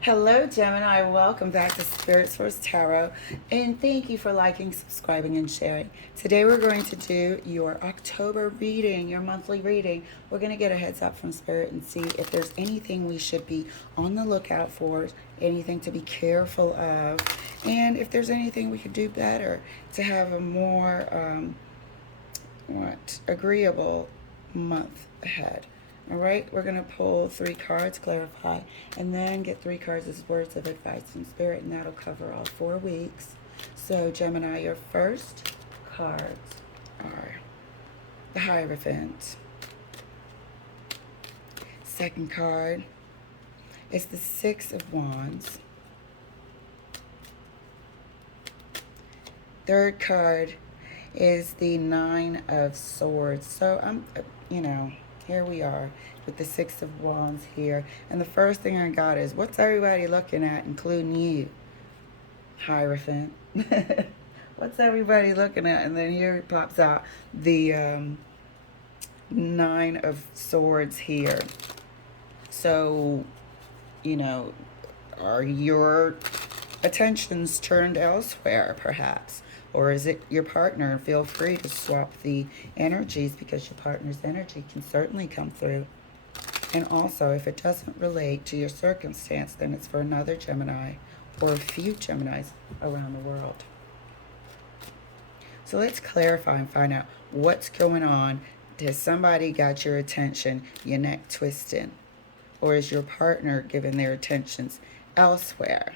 Hello, Gemini. Welcome back to Spirit Source Tarot. And thank you for liking, subscribing, and sharing. Today, we're going to do your October reading, your monthly reading. We're going to get a heads up from Spirit and see if there's anything we should be on the lookout for, anything to be careful of, and if there's anything we could do better to have a more agreeable month ahead. All right, we're going to pull 3 cards, clarify, and then get 3 cards as words of advice from Spirit, and that'll cover all 4 weeks. So, Gemini, your first cards are the Hierophant. Second card is the Six of Wands. Third card is the Nine of Swords. So, here we are with the Six of Wands here. And the first thing I got is, what's everybody looking at, including you, Hierophant? What's everybody looking at? And then here it pops out the Nine of Swords here. So, are your attentions turned elsewhere, perhaps? Or is it your partner? Feel free to swap the energies, because your partner's energy can certainly come through. And also, if it doesn't relate to your circumstance, then it's for another Gemini or a few Geminis around the world. So let's clarify and find out what's going on. Has somebody got your attention, your neck twisted? Or is your partner giving their attentions elsewhere?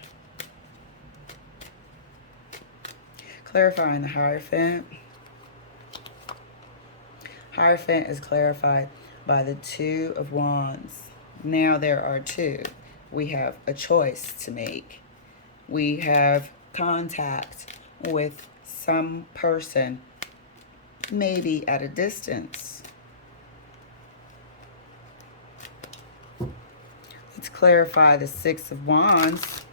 Clarifying the Hierophant. Hierophant is clarified by the Two of Wands. Now there are two. We have a choice to make. We have contact with some person, maybe at a distance. Let's clarify the Six of Wands.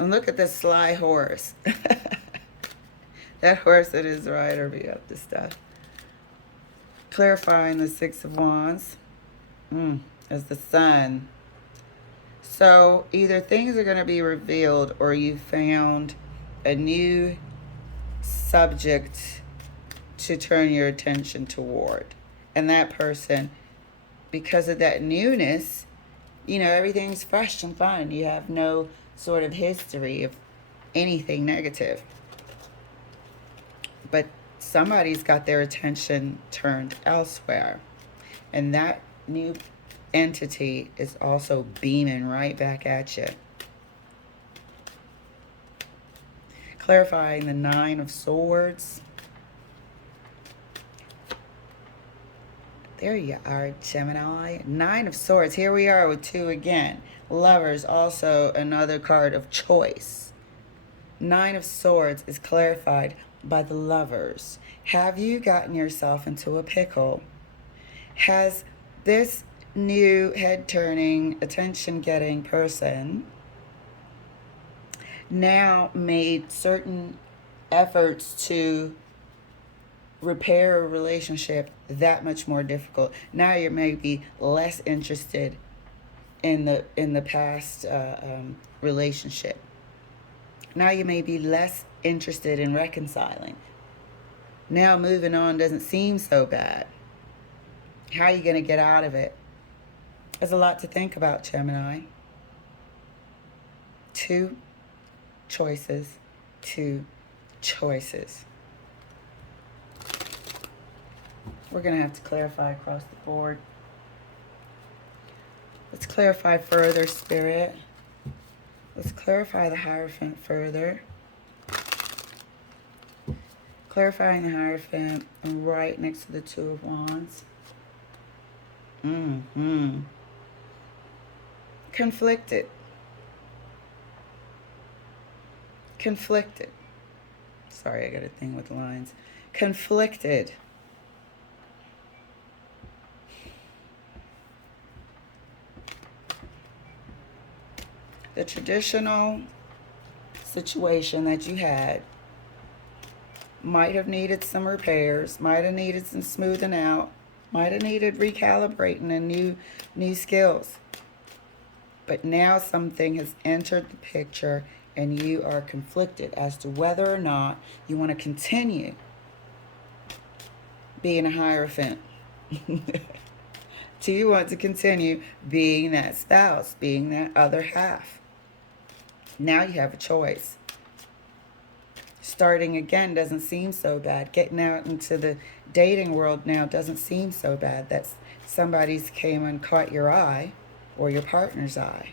And look at this sly horse. That horse and his rider be up to stuff. Clarifying the Six of Wands is the Sun. So either things are going to be revealed, or you found a new subject to turn your attention toward. And that person, because of that newness, everything's fresh and fun. You have no sort of history of anything negative. But somebody's got their attention turned elsewhere. And that new entity is also beaming right back at you. Clarifying the Nine of Swords. There you are, Gemini. Nine of Swords. Here we are with two again. Lovers, also another card of choice. Nine of Swords is clarified by the Lovers. Have you gotten yourself into a pickle? Has this new head-turning, attention-getting person now made certain efforts to repair a relationship that much more difficult? Now you're maybe less interested in the past relationship. Now you may be less interested in reconciling. Now moving on doesn't seem so bad. How are you going to get out of it? There's a lot to think about, Gemini. Two choices. Two choices. We're going to have to clarify across the board. Let's clarify further, Spirit. Let's clarify the Hierophant further. Clarifying the Hierophant right next to the Two of Wands. Conflicted. Conflicted. Sorry, I got a thing with the lines. Conflicted. The traditional situation that you had might have needed some repairs, might have needed some smoothing out, might have needed recalibrating and new skills. But now something has entered the picture and you are conflicted as to whether or not you want to continue being a Hierophant. Do you want to continue being that spouse, being that other half? Now you have a choice. Starting again doesn't seem so bad. Getting out into the dating world now doesn't seem so bad. That's somebody's came and caught your eye or your partner's eye.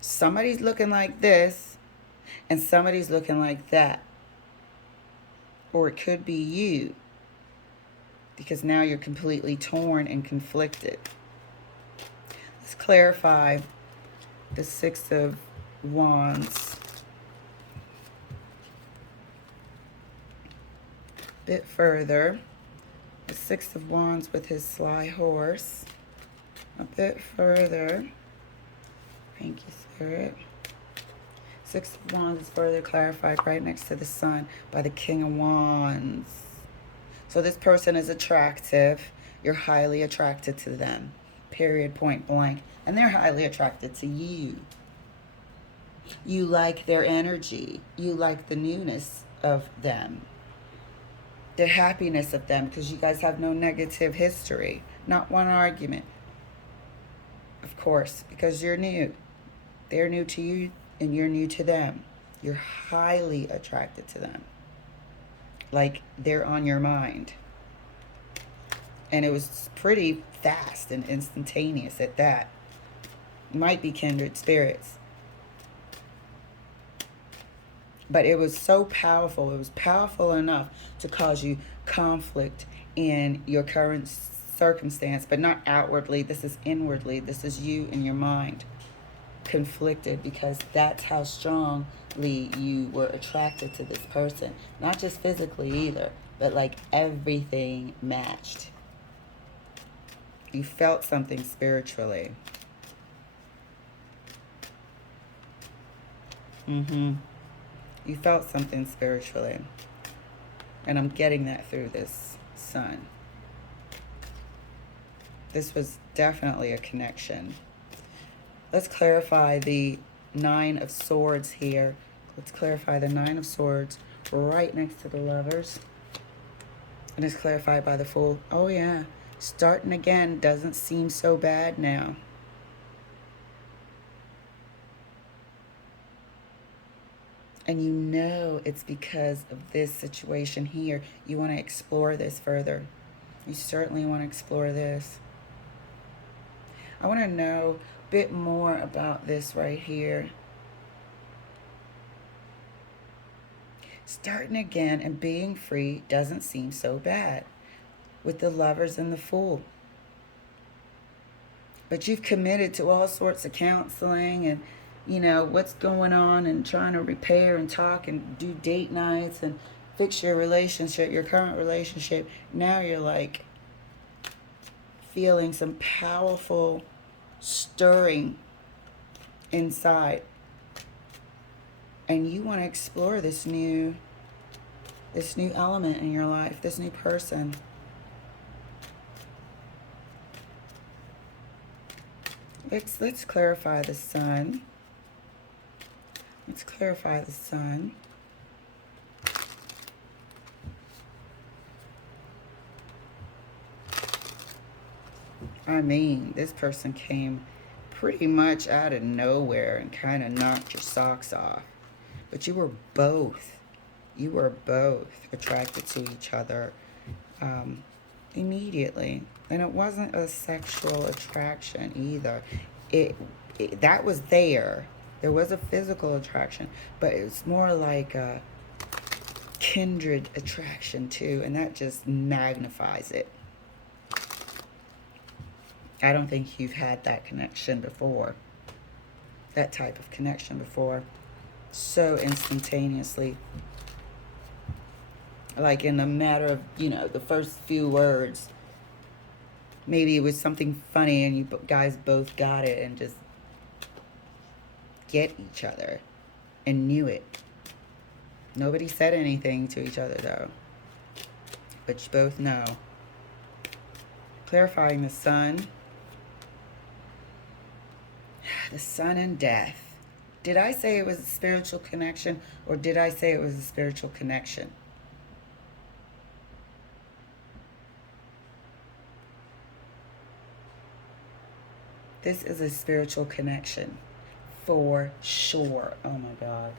Somebody's looking like this and somebody's looking like that. Or it could be you, because now you're completely torn and conflicted. Let's clarify the Six of Wands a bit further. The Six of Wands with his sly horse. A bit further. Thank you, Spirit. Six of Wands is further clarified right next to the Sun by the King of Wands. So this person is attractive. You're highly attracted to them. Period, point blank. And they're highly attracted to you. You like their energy. You like the newness of them. The happiness of them, because you guys have no negative history. Not one argument. Of course, because you're new. They're new to you and you're new to them. You're highly attracted to them. Like they're on your mind. And it was pretty fast and instantaneous at that. Might be kindred spirits. But it was so powerful. It was powerful enough to cause you conflict in your current circumstance, but not outwardly. This is inwardly. This is you in your mind. Conflicted, because that's how strongly you were attracted to this person. Not just physically either, but like everything matched. You felt something spiritually. You felt something spiritually. And I'm getting that through this Sun. This was definitely a connection. Let's clarify the Nine of Swords here. Let's clarify the Nine of Swords right next to the Lovers. And it's clarified by the Fool. Oh yeah, starting again doesn't seem so bad now. And you know it's because of this situation here. You want to explore this further. You certainly want to explore this. I want to know a bit more about this right here. Starting again and being free doesn't seem so bad with the Lovers and the Fool. But you've committed to all sorts of counseling and, you know, what's going on and trying to repair and talk and do date nights and fix your relationship, your current relationship. Now you're like feeling some powerful stirring inside. And you want to explore this new element in your life, this new person. Let's clarify the Sun. Let's clarify the Sun. I mean, this person came pretty much out of nowhere and kind of knocked your socks off. But you were both attracted to each other immediately. And it wasn't a sexual attraction either. That was there. There was a physical attraction, but it's more like a kindred attraction too, and that just magnifies it. I don't think you've had that connection before, that type of connection before, so instantaneously. Like in a matter of, you know, the first few words, maybe it was something funny and you guys both got it and just get each other and knew it. Nobody said anything to each other though, but you both know. Clarifying the Sun. The sun and death. Did I say it was a spiritual connection, or did I say it was a spiritual connection? This is a spiritual connection for sure. Oh my God.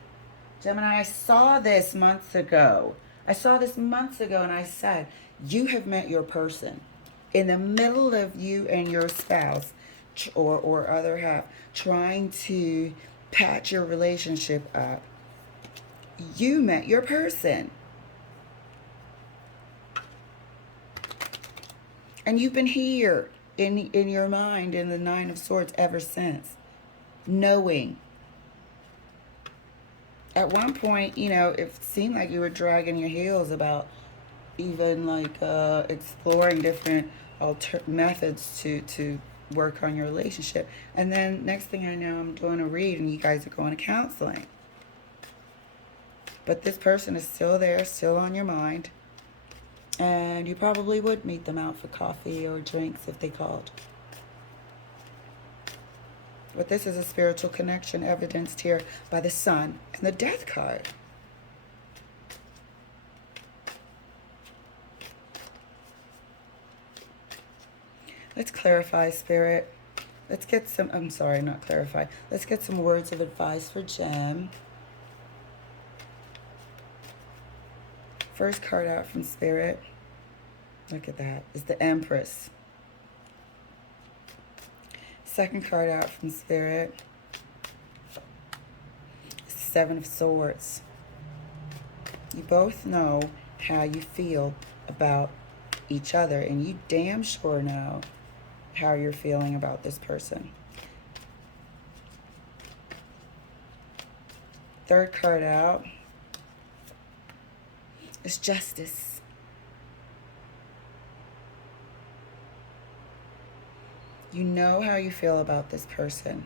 Gemini, I saw this months ago. And I said, you have met your person. In the middle of you and your spouse or other half trying to patch your relationship up, you met your person. And you've been here in your mind in the Nine of Swords ever since, knowing. At one point, it seemed like you were dragging your heels about even like exploring different methods to work on your relationship. And then next thing I know, I'm doing a read and you guys are going to counseling. But this person is still there, still on your mind. And you probably would meet them out for coffee or drinks if they called. But this is a spiritual connection evidenced here by the Sun and the Death card. Let's clarify, Spirit. Let's get some, I'm sorry, not clarify. Let's get some words of advice for Gem. First card out from Spirit, look at that, is the Empress. Second card out from Spirit, Seven of Swords. You both know how you feel about each other, and you damn sure know how you're feeling about this person. Third card out is Justice. You know how you feel about this person.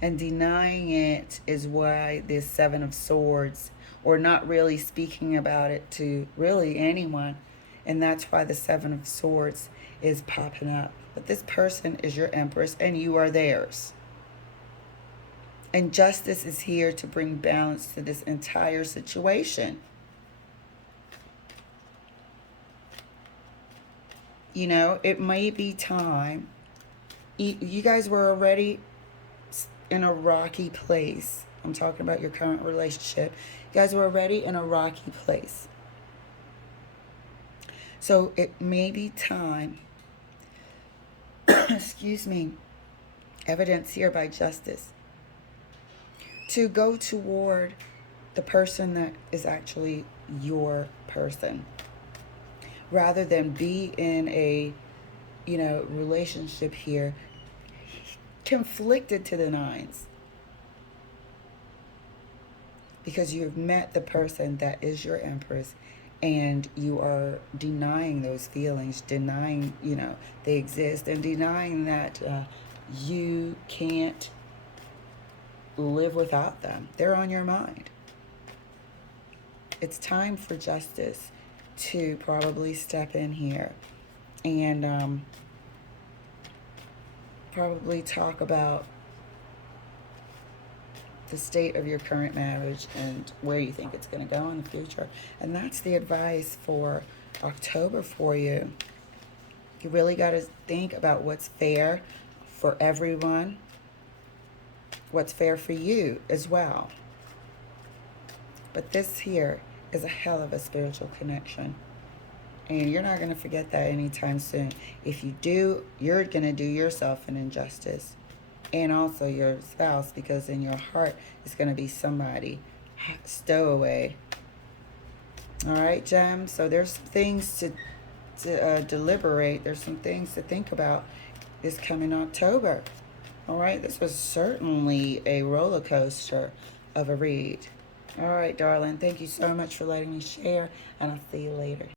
And denying it is why this Seven of Swords, or not really speaking about it to really anyone, and that's why the Seven of Swords is popping up. But this person is your Empress and you are theirs. And Justice is here to bring balance to this entire situation. It may be time. You guys were already in a rocky place. I'm talking about your current relationship. You guys were already in a rocky place. So it may be time, excuse me, evidence here by Justice, to go toward the person that is actually your person, rather than be in a, relationship here, conflicted to the nines. Because you've met the person that is your Empress, and you are denying those feelings, denying, they exist, and denying that you can't live without them. They're on your mind. It's time for Justice to probably step in here and probably talk about the state of your current marriage and where you think it's going to go in the future. And that's the advice for October for you. You really got to think about what's fair for everyone, what's fair for you as well. But this here is a hell of a spiritual connection. And you're not going to forget that anytime soon. If you do, you're going to do yourself an injustice. And also your spouse, because in your heart it's going to be somebody stowaway. All right, Gem. So there's things to deliberate. There's some things to think about this coming October. All right, this was certainly a roller coaster of a read. All right, darling. Thank you so much for letting me share, and I'll see you later.